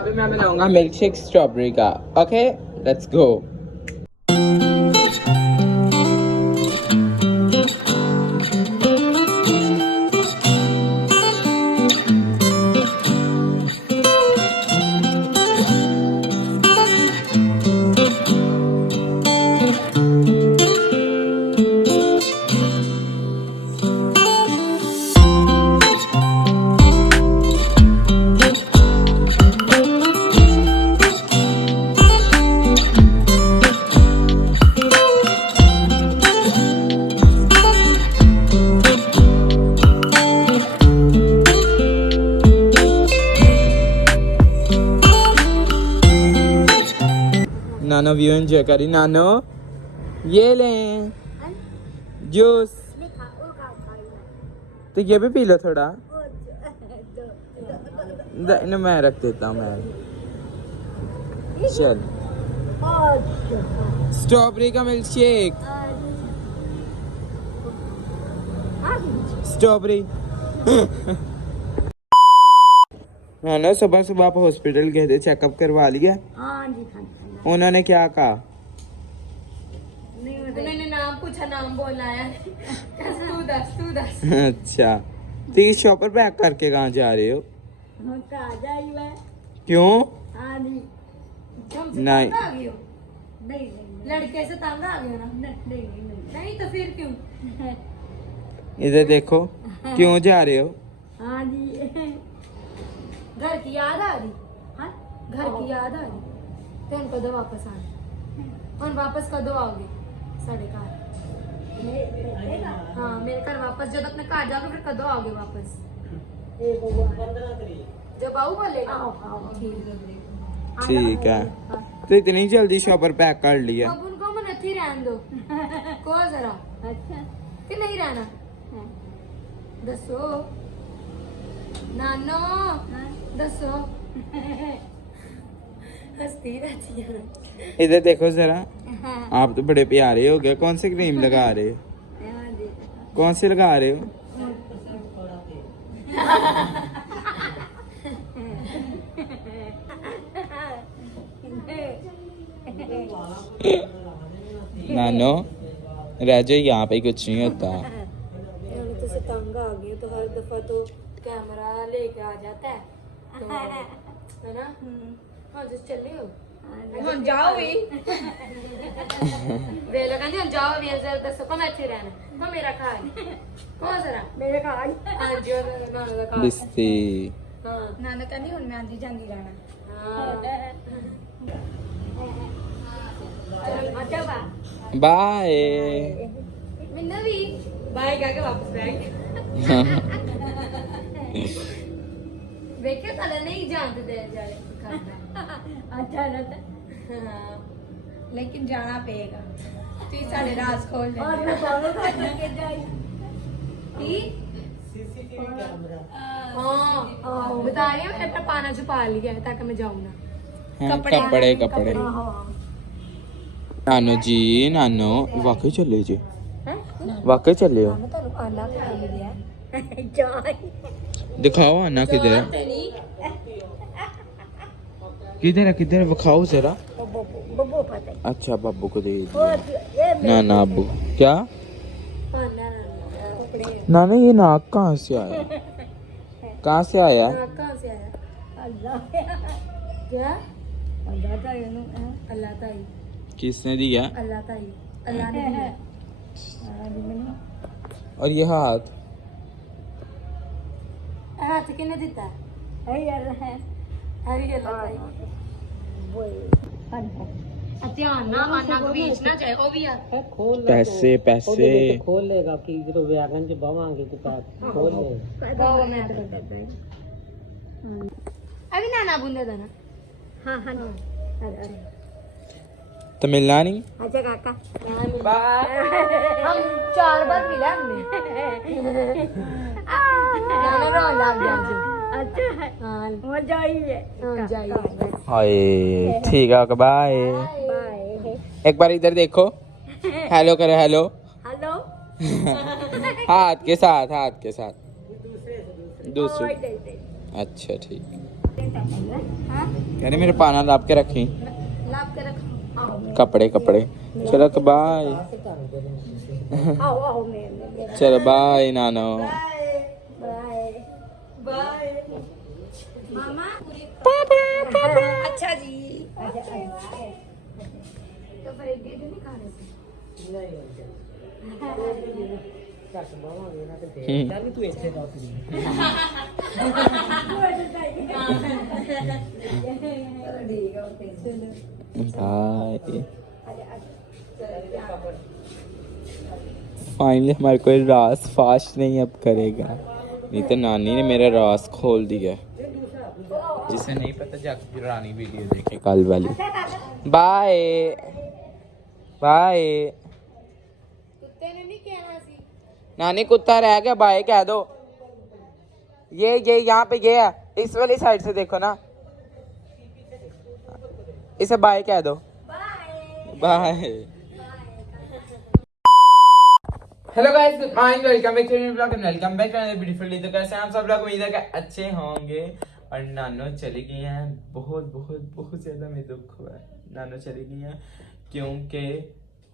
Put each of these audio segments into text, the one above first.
अभी मैं बनाऊंगा मिल्क शेक स्ट्रॉबेरी का। Okay let's go. नानो व्यू एंजॉय करी। नानो ये लें जूस, तो ये भी पी लो थोड़ा। इन्हें मैं रख देता हूँ मैं। चल स्ट्रॉबेरी का मिल्क शेक। स्ट्रॉबेरी नानो सुबह सुबह आप हॉस्पिटल गए थे, चेकअप करवा लिया? हाँ जी। उन्होंने क्या कहा? मैंने नाम पूछा, नाम बोला है। तू दस। अच्छा तो ये शॉपर पैक करके कहाँ जा रहे हो? क्यों? नहीं लड़के से तंग आ गए ना? नहीं तो फिर क्यों? इधर देखो क्यों जा रहे हो? हाँ जी, घर की याद आ रही। हाँ घर की याद आ रही। तो कदों वापस आने और वापस कदों आओगे साढ़े घर? हाँ मेरे घर वापस जब अपने घर जाओगे फिर कदों आओगे वापस? जब आओ बोलेगा। ठीक है तो इतनी जल्दी शॉपर पैक कर लिया? अब उनको मन अच्छी रहने दो को जरा। अच्छा कि नहीं रहना? दसो नानो, दसो। हंसती रहती है। इधर देखो जरा। आप तो बड़े प्यारे हो गए। कौन सी क्रीम लगा रहे हो? कौन सी लगा रहे हो? नानो रह जाओ यहाँ पे, कुछ नहीं होता। तो तंग आ गए तो हर दफा तो कैमरा लेके आ जाता है तो है ना? हाँ जो चले हो हम जाओ भी वे लगा नहीं हम जाओ भी जरा दसो को मैं अच्छी रहना को मेरा खा को जरा मेरे खा हाँ जो नाना का खा बिस्ती। हाँ नाना का नहीं हुन मैं आंधी जांदी रहना। हाँ अच्छा बाय। मिन्ना भी बाय कह के वापस बैठ देखिए कलर नहीं जानते दे जाए अच्छा रहता। हाँ लेकिन जाना पड़ेगा तू साढ़े राज खोल दे और हाँ बता रही हूँ मैंने अपना पाना छुपा लिया है ताकि मैं जाऊँ ना। कपड़े कपड़े नानो जी नानो वाकई चले जी? वाकई चले हो? दिखाओ आना किधर है? किधर है किधर है दिखाओ जरा। अच्छा बब्बू को दे ना ना अब्बू क्या? नाना ये नाक कहाँ से आया? कहाँ से आया? कहाँ से आया? अल्लाह क्या? अल्लाह ताई। किसने दिया? अल्लाह ताई। अल्लाह ने दिया। और ये हाथ हाथ किने दिता है? यार है अरे अल्लाह ताई। ध्यान ना आना को बीच ना जाए। ओ भी यार पैसे पैसे खोल लेगा कि तो व्यागन के बावांगे के पास खोल ले बाबा मैं तो करता है अभी ना बूंदे था ना। हाँ हाँ अरे तो मिलना नहीं। अच्छा काका हम 4 बार मिला हमने गाना गाने लग गया। अच्छा है हाँ मजा आई है जाइए। हाय ठीक है ओके बाय। एक बार इधर देखो हेलो करो हेलो हेलो हाथ के साथ दूसरे। अच्छा ठीक। हाँ यानी मेरे पाना लाप के रखी लाभ के रखो आओ कपड़े कपड़े। चलो तो बाय। आओ आओ मैं चलो बाय नानो। बाय बाय मामा अच्छा जी तो फिर एक दिन नहीं खाने से ਘੱਟ ਬਾਵਾਂਗੇ ਨਾ ਤੇ ਫੇਰ ਚੱਲ ਤੂੰ ਇੱਥੇ ਦੱਸ ਦੀ बाय। फाइनली हमारे कोई रास फास्ट नहीं अब करेगा, नहीं तो नानी ने मेरा रास खोल दिया। जिसे नहीं पता जाके पुरानी वीडियो देखे कल वाली। Bye bye. कुत्ते ने नहीं कहना सी नानी कुत्ता रह गया, बाय कह दो। ये यहाँ पे ये है, इस वाली साइड से देखो ना, इसे बाय कह दो। Bye. Hello guys, good morning, welcome back to new blog and welcome back to another beautiful day. तो कैसे हैं आप सब लोग? उम्मीद है कि अच्छे होंगे। और नानो चली गई हैं, बहुत बहुत बहुत ज्यादा में दुख हुआ है। नानो चली गई हैं क्योंकि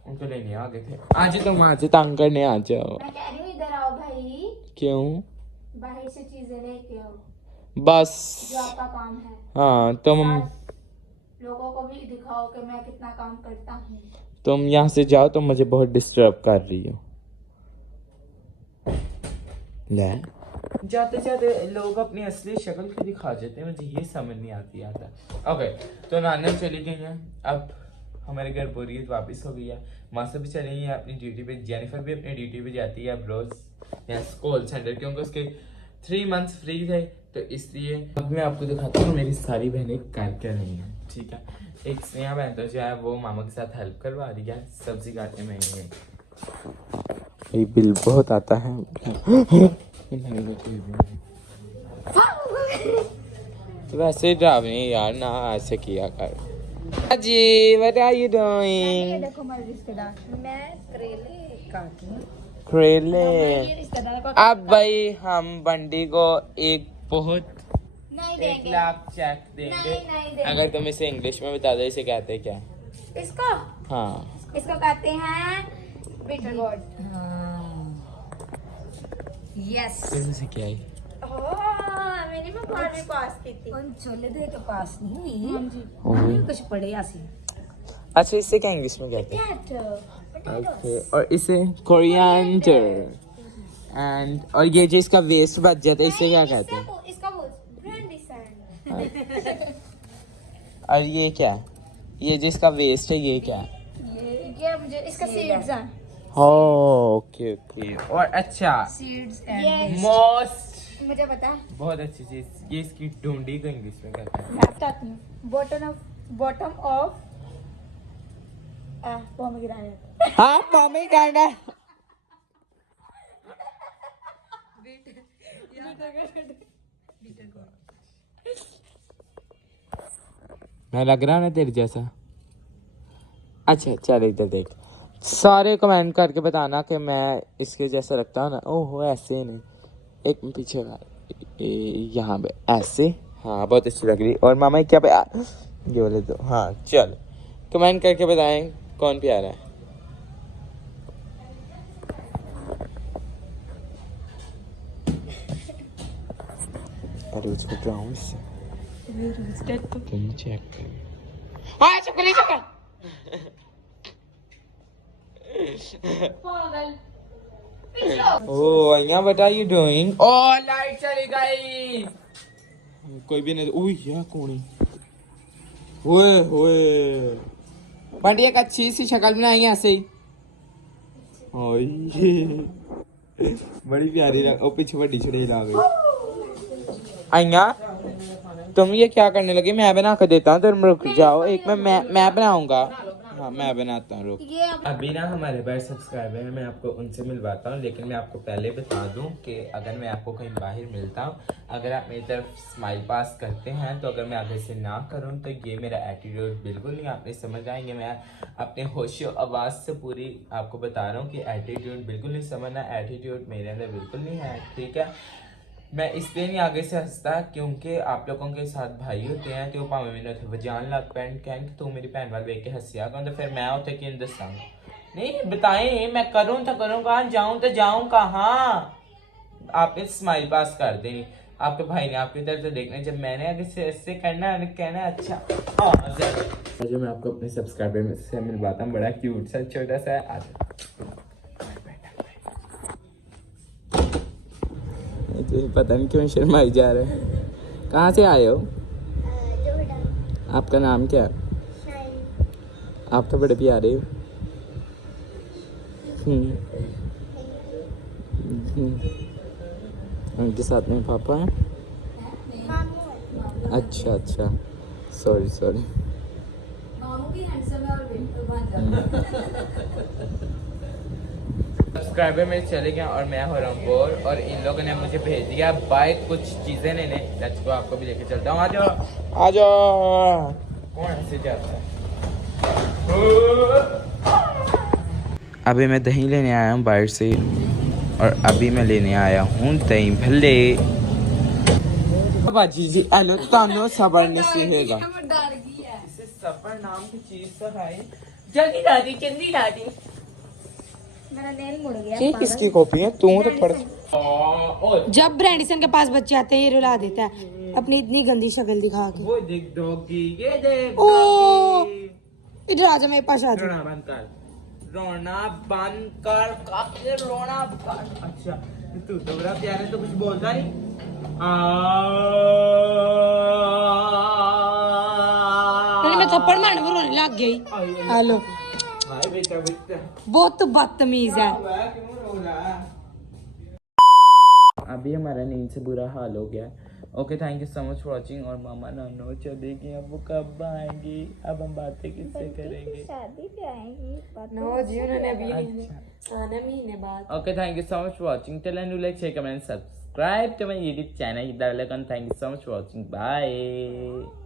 उनको लेने आ गए थे। आज तुम आज तंग करने आ जाओ। मैं कह रही हूँ इधर आओ भाई, क्यों? बाहर से चीजें लेके आओ बस जो आपका काम है। हाँ, तुम लोगों को भी दिखाओ कि मैं कितना काम करता हूँ। तुम यहाँ से जाओ, तुम मुझे बहुत डिस्टर्ब कर रही हो। ले जाते जाते लोग अपनी असली शक्ल क्यों दिखा देते हैं, मुझे ये समझ नहीं आता। ओके, तो नानी चली गई हैं, अब हमारे घर बोरियत वापस हो गई है। माँ से भी चली गई है अपनी ड्यूटी पे, जेनिफर भी अपनी ड्यूटी पे जाती है अब रोज यहाँ कॉल सेंटर, क्योंकि उसके 3 मंथ्स फ्री थे। तो इसलिए अब मैं आपको दिखाता हूँ मेरी सारी बहनें क्या रही हैं। ठीक है, एक स्नेहा बहन तो जो है वो मामा के साथ हेल्प करवा रही है सब्जी काटने में। ये बिल बहुत आता है। तो वैसे डरावनी यार ना ऐसे किया कर। जी व्हाट आर यू डूइंग? देखो हमारे रिश्तेदार, मैं करेले काट रही हूँ। करेले। ये रिश्तेदार को अब भाई हम बंडी को एक बहुत नहीं 1 देंगे। लाख चेक देंगे नहीं देंगे। अगर तुम इसे इंग्लिश में बता दो इसे कहते हैं क्या? इसको हाँ, इसको कहते हैं बिटर गोड। यस इसे क्या है? मैंने मैं 12वीं पास की थी। कौन छोले दे के पास नहीं हाँ जी। कुछ पढ़े आसी अच्छा, इसे क्या इंग्लिश में कहते हैं? कैट ओके, और इसे कोरिएंडर। एंड और ये जो इसका वेस्ट बच जाता है इसे क्या कहते हैं? इसका बोल ब्रांडी सैंड। और ये क्या है? ये जिसका वेस्ट है ये क्या है? ये मुझे इसका सीड्स हैं। Okay okay. और अच्छा, सीड्स ये मोस्ट मुझे पता है। बहुत अच्छी चीज, ये इसकी डूंडी को इंग्लिश में कहते हैं। मैं बताती हूँ। Bottom of pomegranate. हाँ, मम्मी कहना है। मैं लग रहा ना तेरे जैसा? अच्छा चल इधर देख, सारे कमेंट करके बताना कि मैं इसके जैसा रखता हूँ ना। ओहो ऐसे नहीं, एक पीछे यहाँ पे ऐसे। हाँ बहुत अच्छी लग रही। और मामा क्या पे ये बोले तो हाँ। चल कमेंट करके बताएं कौन प्यारा है। अरे उसको ड्राउंड से तुम चेक कर। हाँ चुकली चुकल। Oh, Anya, what are you doing? Oh, light चली गई। कोई भी नहीं। ओह यार कौन है? ओए ओए, बंटी एक अच्छी सी शक्ल बनाई है ऐसे ही। ओए बड़ी प्यारी लग। ओ पीछे बड़ी छड़ेल आ गई। अय्या तुम ये क्या करने लगे? मैं बना कर देता हूँ, तुम रुक जाओ एक में। मैं बनाऊंगा। हाँ मैं बनाता हूँ, रुक। अभी ना हमारे बड़े सब्सक्राइबर हैं, मैं आपको उनसे मिलवाता हूँ। लेकिन मैं आपको पहले बता दूँ कि अगर मैं आपको कहीं बाहर मिलता हूँ, अगर आप मेरी तरफ स्माइल पास करते हैं, तो अगर मैं आगे से ना करूँ तो ये मेरा एटीट्यूड बिल्कुल नहीं आपने समझ आएंगे। मैं अपने होशो आवाज़ से पूरी आपको बता रहा हूँ कि एटीट्यूड बिल्कुल नहीं समझना। एटीट्यूड मेरे अंदर बिल्कुल नहीं है, ठीक है? मैं इसलिए नहीं आगे से हंसता क्योंकि आप लोगों के साथ भाई होते हैं तो भावें मैंने उत्थे वजान लग पैन कहें कि तू मेरी भैन वाल वेख के हंसिया तो फिर मैं उत्थे किन दसांगा नहीं बताएं मैं करूं तो करूं कहाँ जाऊं तो जाऊं कहाँ आप इस स्माइल पास कर देनी आपके भाई ने आपकी तरफ से देखना जब मैंने आगे से ऐसे करना है कहना है अच्छा जो मैं आपको अपने सब्सक्राइबर से मिलवाता हूँ बड़ा क्यूट सा छोटा सा पता नहीं क्यों शर्माई जा रहे हैं कहाँ से आए हो आपका नाम क्या है आप तो बड़े प्यारे हो उनके साथ में पापा हैं अच्छा अच्छा सॉरी सॉरी मामू भी हैंडसम है और बिल्कुल बन सब्सक्राइबर में चले गए और मैं हो रहा हूँ बोर और इन लोगों ने मुझे भेज दिया बाइक कुछ चीजें लेने लेट्स गो आपको भी लेके चलता हूँ आ जाओ कौन ऐसे जाता है अभी मैं दही लेने आया हूँ बाहर से और अभी मैं लेने आया हूँ दही भल्ले बाजी जी अलो तानो सबर नसीहेगा इसे सबर नाम की चीज तो खाई जल्दी दादी मेरा नेल मुड़ गया ये किसकी कॉपी है तू तो पढ़ जब ब्रैंडिसन के पास बच्चे आते हैं ये रुला देता है अपनी इतनी गंदी शक्ल दिखा के वो देख डॉगी ये देख ओ डॉगी इधर आ जा मेरे पास आ जा रोना बंद कर काके रोना बंद अच्छा तू तो बड़ा प्यार है तो कुछ बोलता नहीं मैं थप्पड़ मारने में रोने लग गई हेलो हाय बेटा बेटा बहुत बदतमीज है अभी हमारा नींद से बुरा हाल हो गया okay thank you so much for watching और मामा नानो चलेगी अब वो कब आएंगी अब हम बातें किससे करेंगे शादी पे आएंगी नो जी उन्होंने अभी अच्छा आना महीने बाद okay thank you so much for watching tell and do like share comment subscribe to my YouTube channel thank you so much for watching bye